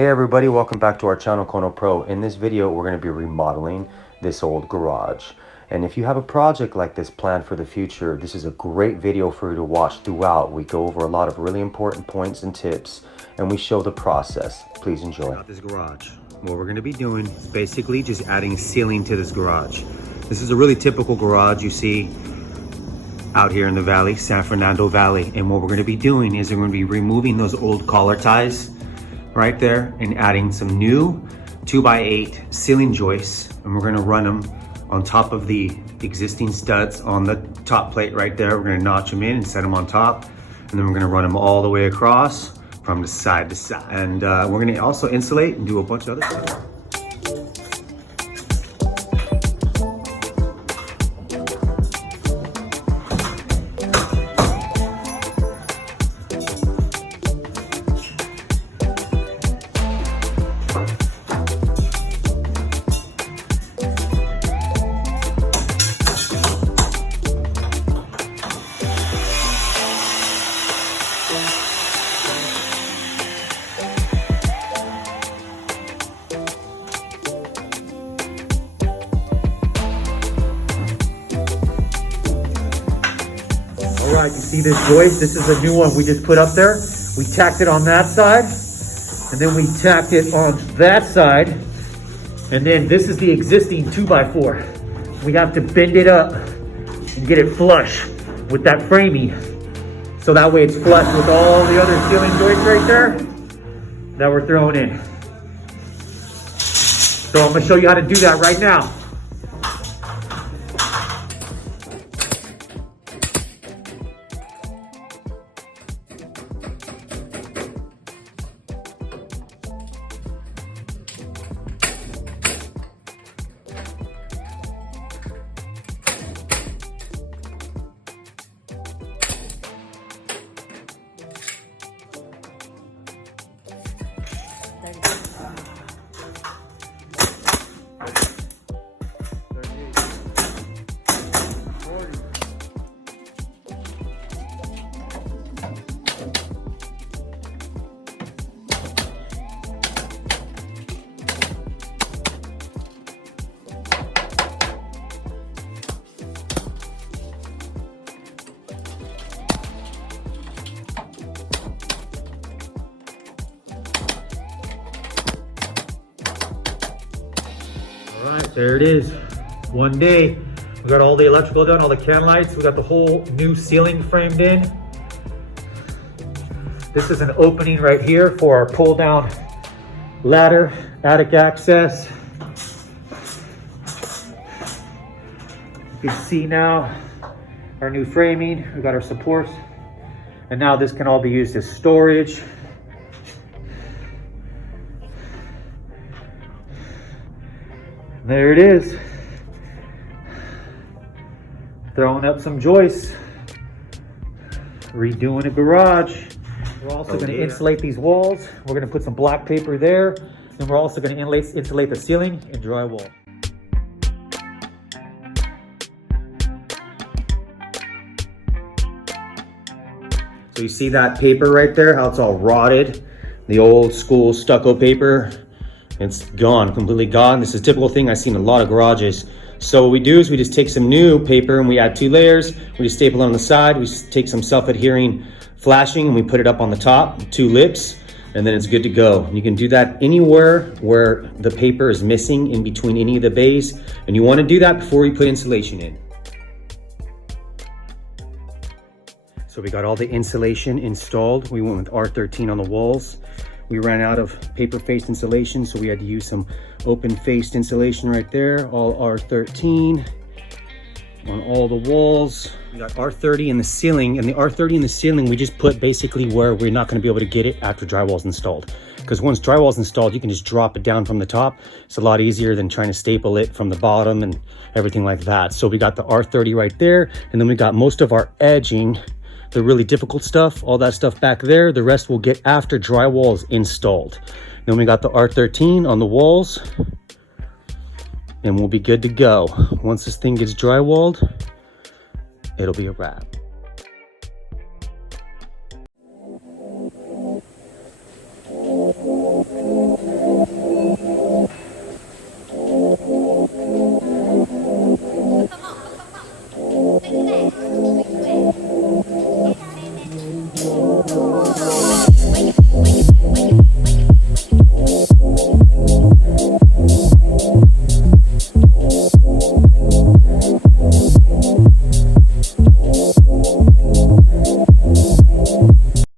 Hey everybody, welcome back to our channel Kono Pro. In this video, we're going to be remodeling this old garage. And if you have a project like this planned for the future, this is a great video for you to watch throughout. We go over a lot of really important points and tips, and we show the process. Please enjoy. About this garage. What we're going to be doing is basically just adding ceiling to this garage. This is a really typical garage you see out here in the valley, San Fernando Valley. And what we're going to be doing is we're going to be removing those old collar ties right there and adding some new 2x8 ceiling joists, and we're going to run them on top of the existing studs on the top plate right there. We're going to notch them in and set them on top, and then we're going to run them all the way across from the side to side. And we're going to also insulate and do a bunch of other stuff. All right, you see this joist? This is a new one we just put up there. We tacked it on that side, and then we tacked it on that side. And then this is the existing 2x4. We have to bend it up and get it flush with that framing. So that way it's flush with all the other ceiling joists right there that we're throwing in. So I'm gonna show you how to do that right now. All right, there it is. One day, we got all the electrical done, all the can lights. We got the whole new ceiling framed in. This is an opening right here for our pull down ladder, attic access. You can see now our new framing. We got our supports. And now this can all be used as storage. There it is. Throwing up some joists. Redoing a garage. We're also going to insulate these walls. We're going to put some black paper there. And we're also going to insulate the ceiling and drywall. So you see that paper right there, how it's all rotted? The old school stucco paper. It's gone, completely gone. This is a typical thing I've seen in a lot of garages. So what we do is we just take some new paper and we add 2 layers. We just staple it on the side. We take some self-adhering flashing and we put it up on the top, 2 lips, and then it's good to go. You can do that anywhere where the paper is missing in between any of the bays. And you wanna do that before you put insulation in. So we got all the insulation installed. We went with R13 on the walls. We ran out of paper-faced insulation, so we had to use some open-faced insulation right there, all R13 on all the walls. We got R30 in the ceiling, and the R30 in the ceiling, we just put basically where we're not gonna be able to get it after drywall's installed. Because once drywall's installed, you can just drop it down from the top. It's a lot easier than trying to staple it from the bottom and everything like that. So we got the R30 right there, and then we got most of our edging, the really difficult stuff, all that stuff back there. The rest we'll get after drywall is installed. Then we got the R13 on the walls, and we'll be good to go. Once this thing gets drywalled, it'll be a wrap.